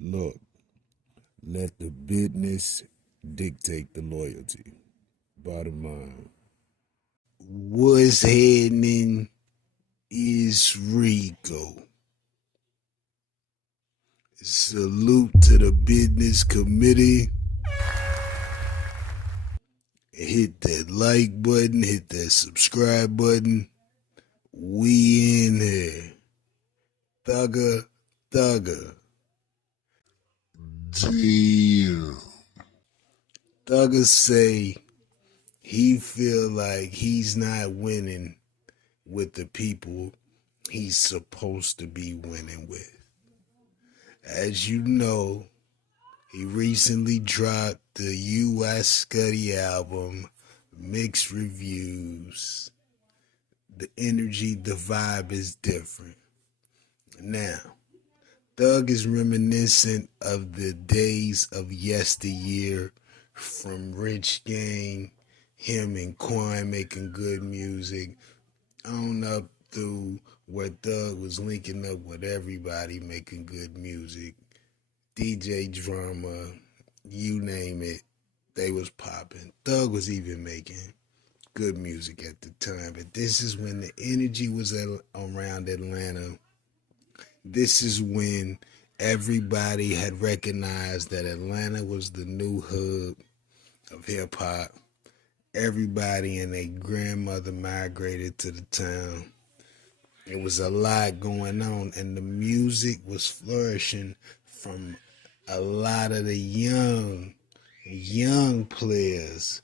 Look, let the business dictate the loyalty. Bottom line. What's happening is Rico. Salute to the business committee. Hit that like button, hit that subscribe button. We in here. Thugger, thugger. Damn. Thugger say he feel like he's not winning with the people he's supposed to be winning with. As you know, he recently dropped the U.S. Scuddy album, mixed reviews. The energy, the vibe is different. Now, Thug is reminiscent of the days of yesteryear from Rich Gang, him and Quan making good music, on up through where Thug was linking up with everybody making good music. DJ Drama, you name it, they was popping. Thug was even making good music at the time. But this is when the energy was around Atlanta. This is when everybody had recognized that Atlanta was the new hub of hip hop. Everybody and their grandmother migrated to the town. It was a lot going on, and the music was flourishing from a lot of the young players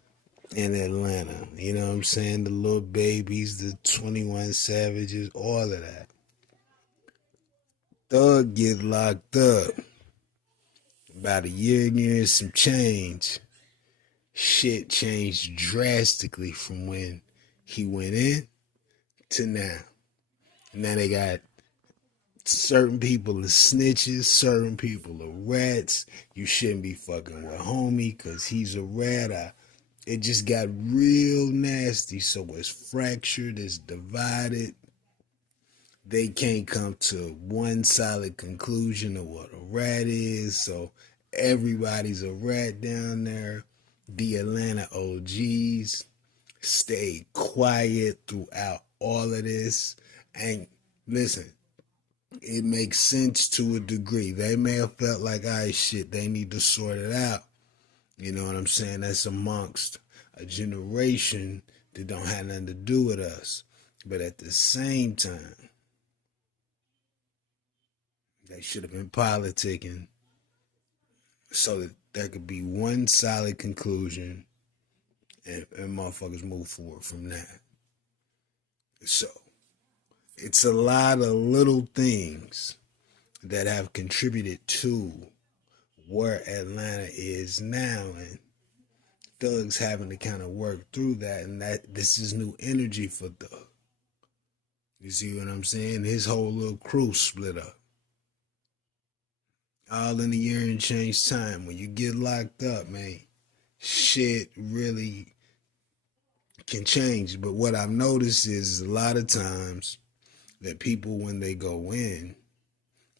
in Atlanta. You know what I'm saying? The Little Babies, the 21 Savages, all of that. Thug get locked up. About a year and some change. Shit changed drastically from when he went in to now. Now they got certain people are snitches, certain people are rats. You shouldn't be fucking with homie because he's a rat. It just got real nasty. So it's fractured, it's divided. They can't come to one solid conclusion of what a rat is. So everybody's a rat down there. The Atlanta OGs stayed quiet throughout all of this. And listen, it makes sense to a degree. They may have felt like, all right, shit, they need to sort it out. You know what I'm saying? That's amongst a generation that don't have nothing to do with us. But at the same time, they should have been politicking so that there could be one solid conclusion and motherfuckers move forward from that. So, it's a lot of little things that have contributed to where Atlanta is now, and Thug's having to kind of work through that, and that this is new energy for Thug. You see what I'm saying? His whole little crew split up. All in a year and change time. When you get locked up, man, shit really can change. But what I've noticed is a lot of times that people, when they go in,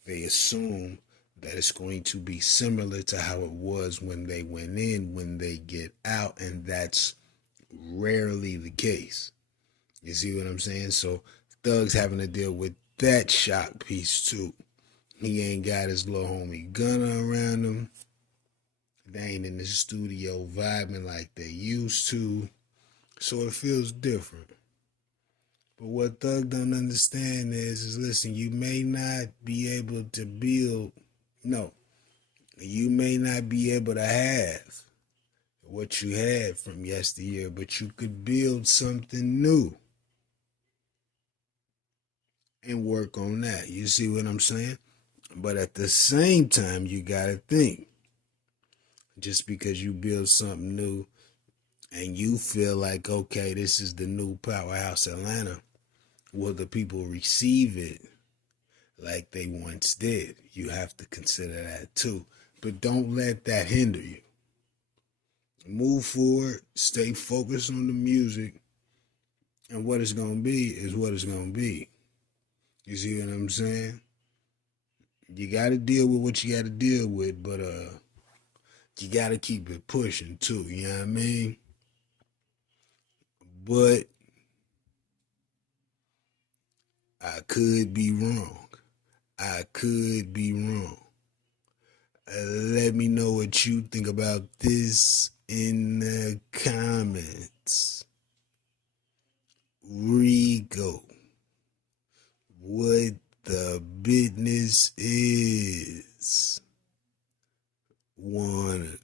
they assume that it's going to be similar to how it was when they went in when they get out, and that's rarely the case. You see what I'm saying? So Thug's having to deal with that shock piece too. He ain't got his little homie Gunna around him. They ain't in the studio vibing like they used to. So it feels different. But what Thug don't understand is listen, you may not be able to build, no, you may not be able to have what you had from yesteryear, but you could build something new and work on that. You see what I'm saying? But at the same time, you got to think, just because you build something new and you feel like, okay, this is the new powerhouse Atlanta, will the people receive it like they once did? You have to consider that too. But don't let that hinder you. Move forward, stay focused on the music, and what it's going to be is what it's going to be. You see what I'm saying? You gotta deal with what you gotta deal with, but you gotta keep it pushing too, you know what I mean? But I could be wrong. I could be wrong. Let me know what you think about this in the comments. Rico, what the business is. One